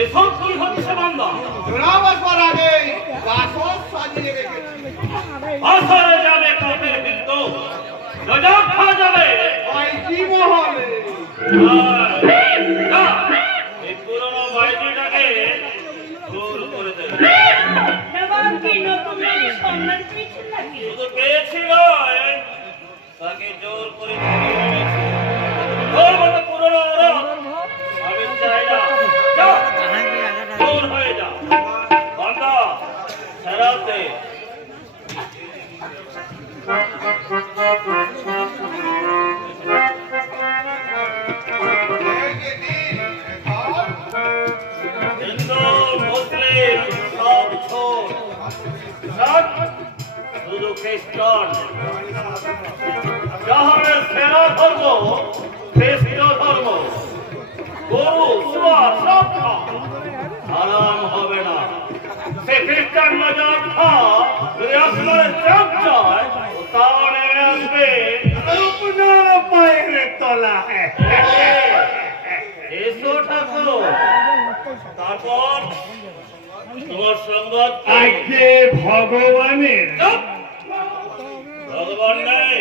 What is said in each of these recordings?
এসব কি হচ্ছে বান্দা? জোড়াবার আগে বাসন সাজিয়ে রেখেছি। আসরে যাবে কাপের বিন্দু, গজব খাওয়া যাবে ওই কি মহলে যা, এই পুরনো বাইজিটাকে দূর করে দেবে। শুধু পেয়েছিল তাকে জোর করে ফিরিয়ে এনেছে। ওর মতো পুরনো ওরত আমি চাই না। যা, দূর হয়ে যা। বান্দা ফেরত দে। হিন্দু মুসলিম সব ছোট, শুধু খ্রিস্টান। শহরের সেরা ধর্ম খ্রিস্ট ধর্ম। গরু শুয়ার সব হারাম হবে না। সে খ্রিস্টান মজাব খা যদি আসমানের চাপ যায় তাও নেমে আসবে আপনার পায়ের তলায়। এসো ঠাকুর, তারপর তোমার সংবাদ আজকে ভগবানের ভগবান নেই,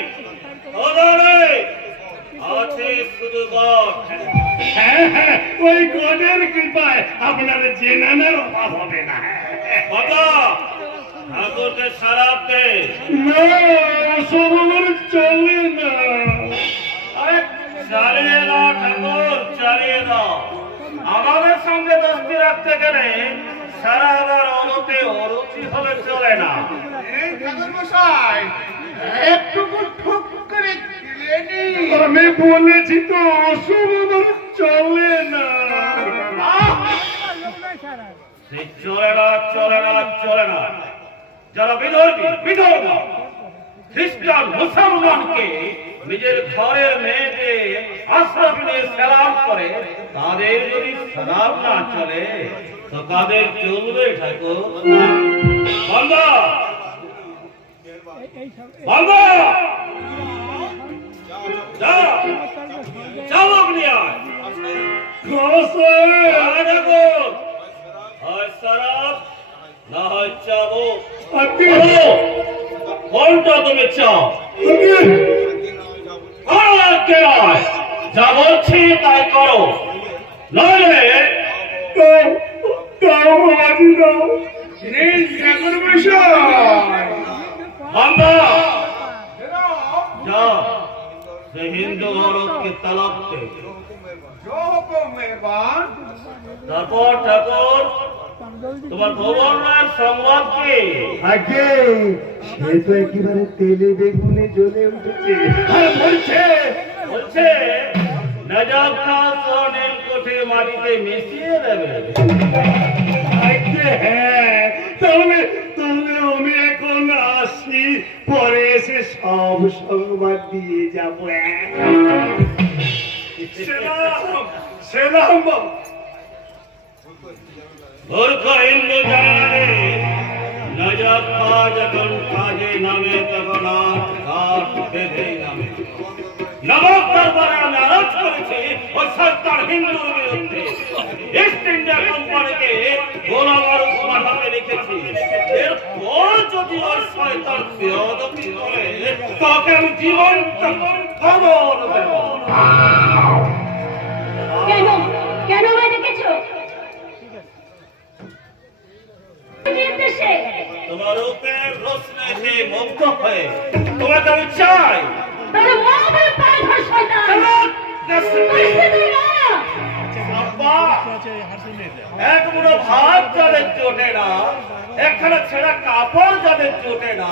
খোদা নেই, আছে শুধু গড। ওই গডের কৃপায় আপনার জেনানের অভাব হবে না। খোদা ঠাকুরকে সারাপ দে। না, সরোবর চলে না। আরে চালিয়ে দাও ঠাকুর, চালিয়ে দাও। আমাদের সঙ্গে দোস্তি রাখতে গেলে সারা আবার অরুতে অরুচি হলে চলে না। এই ঠাকুর মশাই একটুকু ঠুক করে দিলেনি। আমি বলেছি তো সরোবর চলে না। সেই চলে না, চলে না, চলে না। যারা বিধর্মী খ্রিস্টান মুসলমানকে নিজের ঘরের মেয়েকে আশ্রম নিয়ে সালাম করে, তাদের যদি সালাম না চলে তো কাদের চলবে ঠাকুর? বান্দা বান্দা যা, চাবক নিয়ে আয়। আয় ঠাকুর, হয় সারাপ না হয় চাবক। বলো, কোনটা তুমি চাও? যা বলছি তাই করো, নইলে ঠাকুর মশাই বান্দা যা, সে হিন্দু औरतকে তলব দে। जो हुकुम मेहरबान। তারপর ঠাকুর তোমার গভর্নর সংবাদ কি? আগে সে তো একেবারে তেলে বেগুনে জ্বলে উঠেছে আর বলছে নজাব খান সোনেল কোঠে মাটিতে মিশিয়ে দেবে। আগে হ্যাঁ, তাহলে তাহলে আমি এখন আসি, পরে এসে সব সংবাদ দিয়ে যাবো। সেলাম মূর্খ হিন্দু জানে নজাব খা যখন কাজে নামে তখন আর ঘাট বেঁধে নামে। নবাব দরবারে আমি আরোপ করেছি ওই সরকার হিন্দুর বিরুদ্ধে। ইস্ট ইন্ডিয়া কোম্পানিকে গোলা বারুদ পাঠাতে লিখেছি। এরপর যদি ওই শয়তান বেয়াদবি করে তাকে আমি জীবন্ত খবর দেব। কেন কেন আমায় ডেকেছো? তোমার রূপের রোশনাইতে মুগ্ধ হয়ে তোমাকে আমি চাই। তাহলে মহাবীর পায়ে ধর শয়তান। এক মুঠো ভাত যাদের জোটে না, একখানা ছেঁড়া কাপড় যাদের জোটে না,